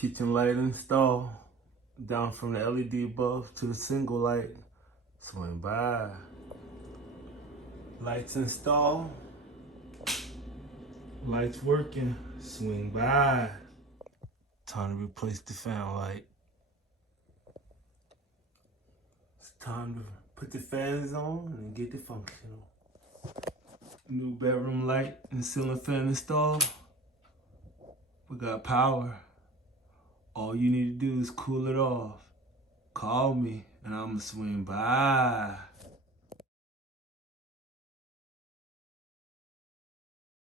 Kitchen light install. Down from the LED bulb to the single light. Swing by. Lights installed. Lights working. Swing by. Time to replace the fan light. It's time to put the fans on and get it functional. New bedroom light and ceiling fan installed. We got power. All you need to do is cool it off. Call me and I'ma swing by.